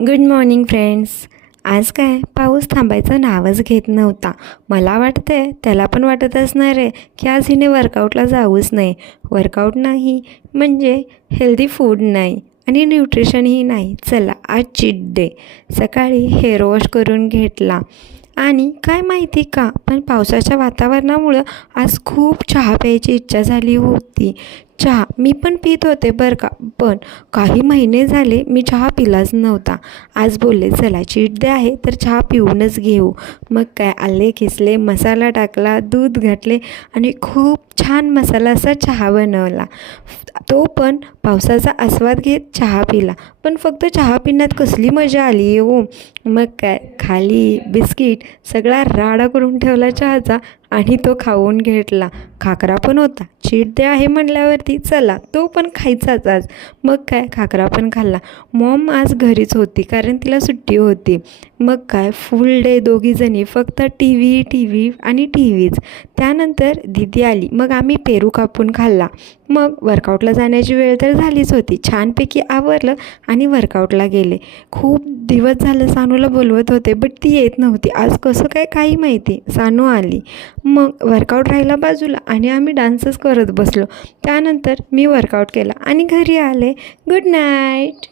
Good morning friends. आज काय पाऊस थांबायचं नावच घेत नव्हता. मला वाटतंय त्याला पण वाटत असणार आहे की आज हिने वर्कआउटला जाऊच नाही. वर्कआउट नाही म्हणजे हेल्दी फूड नाही आणि न्यूट्रिशनही नाही. चला आज चीट डे. सकाळी हेअर वॉश करून घेतला आणि काय माहिती का पण पावसाच्या वातावरणामुळं आज खूप चहा प्यायची इच्छा झाली होती. चहा मी पण पीत होते बरं का, पण काही महिने झाले मी चहा पिलाच नव्हता. आज बोलले चला चीट डे आहे तर चहा पिऊनच घेऊ. मग काय आले खिसले, मसाला टाकला, दूध घातले आणि खूप छान मसाला असा चहा बनवला. तो पण पावसाचा आस्वाद घेत चहा पिला. पण फक्त चहा पिण्यात कसली मजा आली हो. मग काय खाली बिस्किट सगळा राडा करून ठेवला चहाचा आणि तो खाऊन घेतला. खाकरा पण होता. चीट डे आहे म्हटल्यावरती चला तो पण खायचाच आज. मग काय खाकरा पण खाल्ला. मॉम आज घरीच होती कारण तिला सुट्टी होती. मग काय फुल डे दोघीजणी फक्त टी व्ही आणि टी व्हीच. त्यानंतर दीदी आली. मग आम्ही पेरू कापून खाल्ला. मग वर्कआउटला जाण्याची वेळ तर झालीच होती. छानपैकी आवरलं आणि वर्कआउटला गेले. खूप दिवस झालं सानूला बोलवत होते बट ती येत नव्हती. आज कसं काय काही माहिती सानू आली. मग वर्कआउट राहिला बाजूला आणि आम्ही डान्सच करत बसलो. त्यानंतर मी वर्कआउट केला आणि घरी आले. Good night.